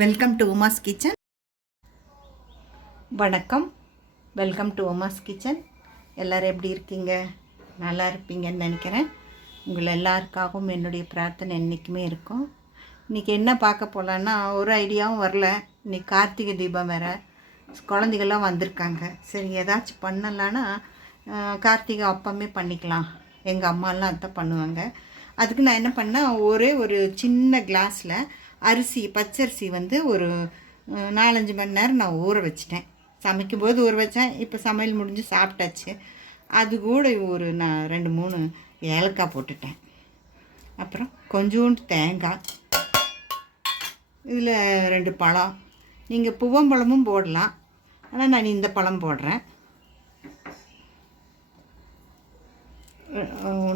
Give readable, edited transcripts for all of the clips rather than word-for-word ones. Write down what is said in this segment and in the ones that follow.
Welcome to Uma's kitchen. வணக்கம். Welcome to Uma's kitchen. எல்லோரும் எப்படி இருக்கீங்க? நல்லா இருப்பீங்கன்னு நினைக்கிறேன். உங்களை எல்லாருக்காகவும் என்னுடைய பிரார்த்தனை என்றைக்குமே இருக்கும். இன்றைக்கி என்ன பார்க்க போகலான்னா ஒரு ஐடியாவும் வரல. இன்றைக்கி கார்த்திகை தீபம் வேறு, குழந்தைகள்லாம் வந்திருக்காங்க. சரி ஏதாச்சும் பண்ணலான்னா கார்த்திகை அப்பமே பண்ணிக்கலாம். எங்கள் அம்மாலாம் அதான் பண்ணுவாங்க. அதுக்கு நான் என்ன பண்ணேன், ஒரே ஒரு சின்ன கிளாஸில் அரிசி, பச்சரிசி ஒரு 4-5 மணி நேரம் நான் ஊற வச்சிட்டேன். சமைக்கும்போது ஊற வச்சேன். இப்போ சமையல் முடிஞ்சு சாப்பிட்டாச்சு. அது கூட நான் 2-3 ஏலக்காய் போட்டுட்டேன். அப்புறம் கொஞ்சோண்டு தேங்காய், இதில் 2 பழம். நீங்கள் பூவம்பழமும் போடலாம், ஆனால் நான் இந்த பழம் போடுறேன்.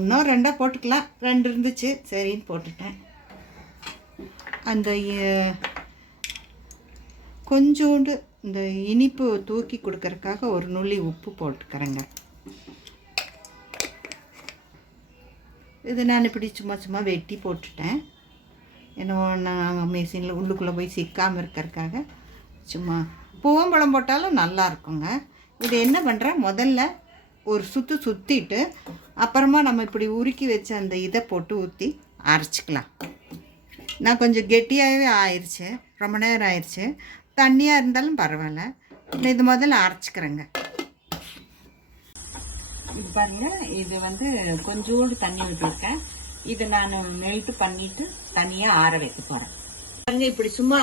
1-2 போட்டுக்கலாம். 2 இருந்துச்சு, சரின்னு போட்டுட்டேன். அந்த கொஞ்சோண்டு இந்த இனிப்பு தூக்கி கொடுக்கறதுக்காக ஒரு நுள்ளி உப்பு போட்டுக்கிறேங்க. இது நான் இப்படி சும்மா வெட்டி போட்டுட்டேன். ஏன்னா நாங்கள் மிஷினில் உள்ளுக்குள்ளே போய் சிக்காமல் இருக்கிறதுக்காக சும்மா. பூவம்பழம் போட்டாலும் நல்லா இருக்குங்க. இது என்ன பண்ணுறேன், முதல்ல ஒரு சுற்றிட்டு அப்புறமா நம்ம இப்படி உருக்கி வச்ச அந்த இதை போட்டு ஊற்றி அரைச்சிக்கலாம். நான் கொஞ்சம் கெட்டியாகவே ஆயிடுச்சு, ரொம்ப நேரம் ஆயிடுச்சு. தண்ணியாக இருந்தாலும் பரவாயில்ல. இது முதல்ல அரைச்சிக்கிறேங்க. இது பாருங்கள், இது கொஞ்சோண்டு தண்ணி விட்டுருக்கேன். இதை நான் மெல்ட் பண்ணிவிட்டு தனியாக ஆற வைக்க போகிறேன். பாருங்கள், இப்படி சும்மா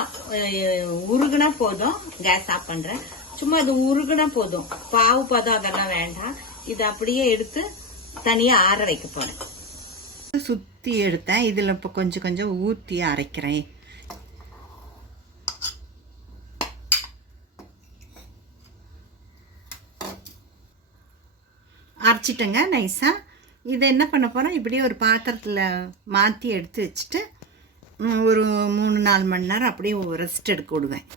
உருகுனா போதும். கேஸ் ஆஃப் பண்ணுறேன். சும்மா இது உருகுனா போதும், பாவு பதம் அதெல்லாம் வேண்டாம். இது அப்படியே எடுத்து தனியாக ஆற வைக்க போகிறேன். சுற்றி எடுத்தேன். இதில் இப்போ கொஞ்சம் ஊற்றி அரைக்கிறேன். அரைச்சிட்டேங்க நைஸாக. இதை என்ன பண்ண போகிறேன், இப்படியே ஒரு பாத்திரத்தில் மாற்றி எடுத்து வச்சுட்டு ஒரு 3-4 மணி நேரம் அப்படியே ரெஸ்ட் எடுக்க விடுவேன்.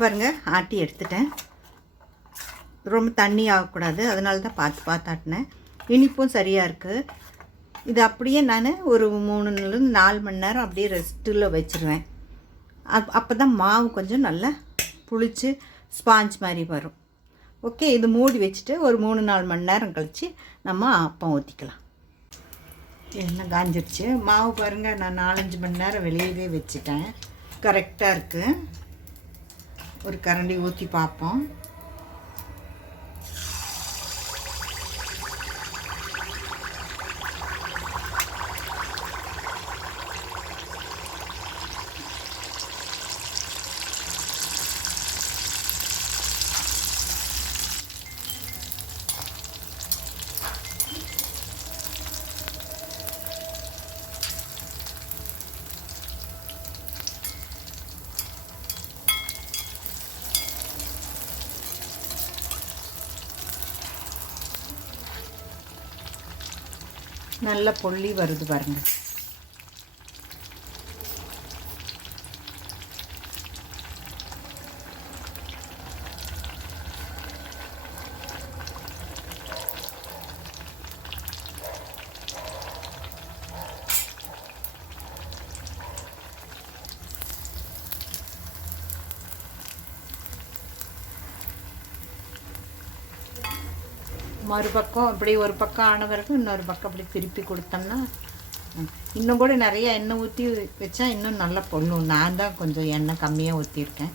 பாருங்கள், ஆட்டி எடுத்துட்டேன். ரொம்ப தண்ணி ஆகக்கூடாது, அதனால தான் பார்த்து ஆட்டினேன். இனிப்பும் சரியாக இருக்குது. இது அப்படியே நான் ஒரு 3-4 மணி நேரம் அப்படியே ரெஸ்ட்டில் வச்சுருவேன். அப்போ தான் மாவு கொஞ்சம் நல்லா புளிச்சு ஸ்பாஞ்ச் மாதிரி வரும். ஓகே, இது மூடி வச்சுட்டு ஒரு 3-4 மணி நேரம் கழித்து நம்ம அப்பம் ஊற்றிக்கலாம். எண்ணெய் காஞ்சிருச்சு. மாவு பாருங்கள், நான் 4-5 மணி நேரம் வெளியவே வச்சுட்டேன். கரெக்டாக இருக்குது. ஒரு கரண்டி ஊற்றி பார்ப்போம். நல்ல பொள்ளி வருது பாருங்கள். மறுபக்கம் அப்படி ஒரு பக்கம் ஆன பிறகு இன்னொரு பக்கம் அப்படி திருப்பி கொடுத்தோம்னா இன்னும் கூட நிறைய எண்ணெய் ஊற்றி வச்சா இன்னும் நல்லா பொண்ணும். நான் தான் கொஞ்சம் எண்ணெய் கம்மியாக ஊற்றிருக்கேன்.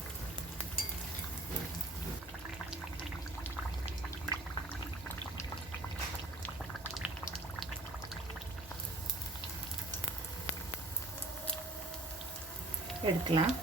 எடுக்கலாம்.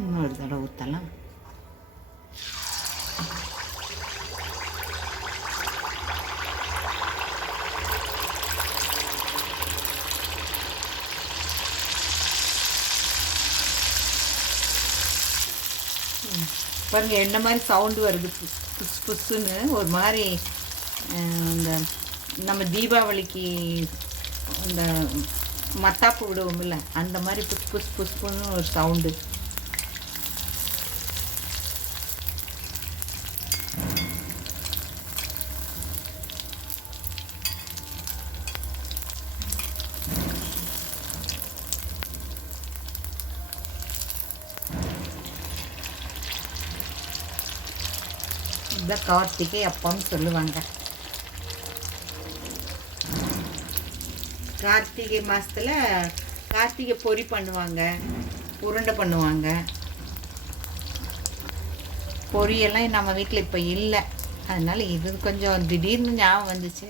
இன்னொரு தடவை ஊற்றலாம். பாருங்கள் என்ன மாதிரி சவுண்டு வருது, புஸ் புஸ்ஸுன்னு ஒரு மாதிரி. இந்த நம்ம தீபாவளிக்கு இந்த மத்தாப்பு விடுவோம்ல, அந்த மாதிரி புஸ் புஸ் புஷ்புன்னு ஒரு சவுண்டு. இதான் கார்த்திகை அப்பம்னு சொல்லுவாங்க. கார்த்திகை மாதத்தில் கார்த்திகை பொரி பண்ணுவாங்க, உருண்டை பண்ணுவாங்க. பொரியெல்லாம் நம்ம வீட்டில் இப்போ இல்லை, அதனால் இது கொஞ்சம் திடீர்னு ஞாபகம் வந்துச்சு,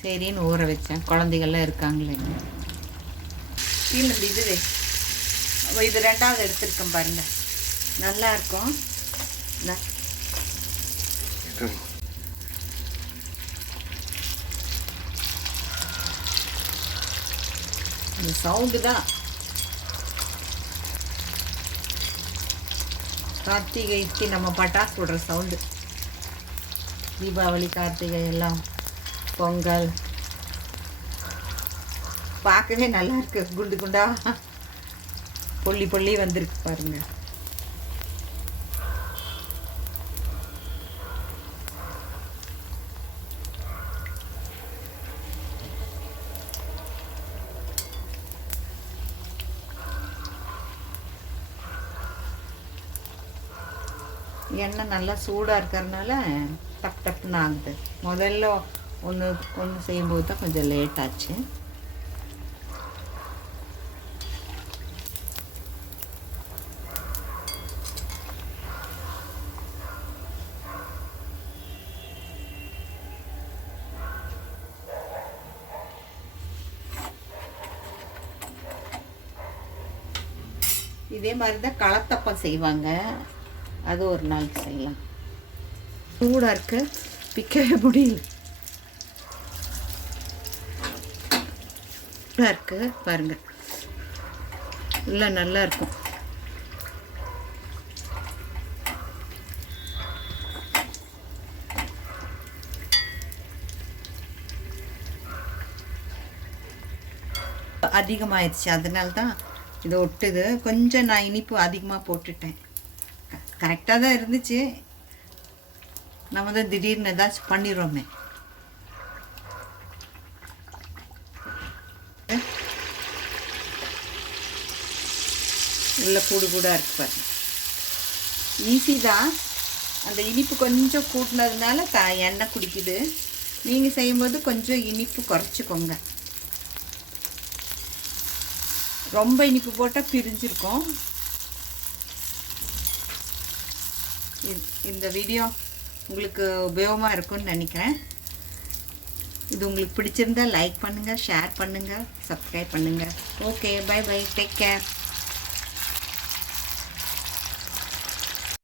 சரின்னு ஊற வச்சேன். குழந்தைகள்லாம் இருக்காங்களேன்னு. கீழே இது 2வது எடுத்துருக்கேன் பாருங்கள், நல்லாயிருக்கும். இந்த சவுண்டு தான் கார்த்திகைக்கு நம்ம பட்டாசு போடுற சவுண்டு. தீபாவளி, கார்த்திகை எல்லாம், பொங்கல் பார்க்கவே நல்லா இருக்கு. குண்டு குண்டா பொல்லி பொல்லி வந்திருக்கு பாருங்க. எண்ணெய் நல்லா சூடாக இருக்கிறதுனால டப் டப்புன்னு ஆகுது. முதல்ல ஒன்று செய்யும்போது தான் கொஞ்சம் லேட் ஆச்சு. இதே மாதிரி தான் களத்தப்பம் செய்வாங்க, அது ஒரு நாள் செய்யலாம். சூடாக இருக்கு, பிக்கவே முடியல. சூடாக இருக்கு பாருங்க, இல்லை நல்லா இருக்கும். அதிகமாகிடுச்சு, அதனால தான் இது ஒட்டுது. கொஞ்சம் நான் இனிப்பு அதிகமாக போட்டுட்டேன். கரெக்டாக தான் இருந்துச்சு, நம்ம தான் திடீர்னு ஏதாச்சும் பண்ணிடுறோமே. உள்ள கூடு கூடாக இருக்கு பாருங்க. ஈஸி தான், அந்த இனிப்பு கொஞ்சம் கூட்டினதுனால எண்ணெய் குடிக்குது. நீங்கள் செய்யும்போது கொஞ்சம் இனிப்பு குறைச்சிக்கோங்க. ரொம்ப இனிப்பு போட்டால் பிரிஞ்சிருக்கும். இந்த வீடியோ உங்களுக்கு உபயோகமாக இருக்கும்னு நினைக்கிறேன். இது உங்களுக்கு பிடிச்சிருந்தா லைக் பண்ணுங்கள், ஷேர் பண்ணுங்கள், சப்ஸ்கிரைப் பண்ணுங்கள். Okay, bye bye, take care.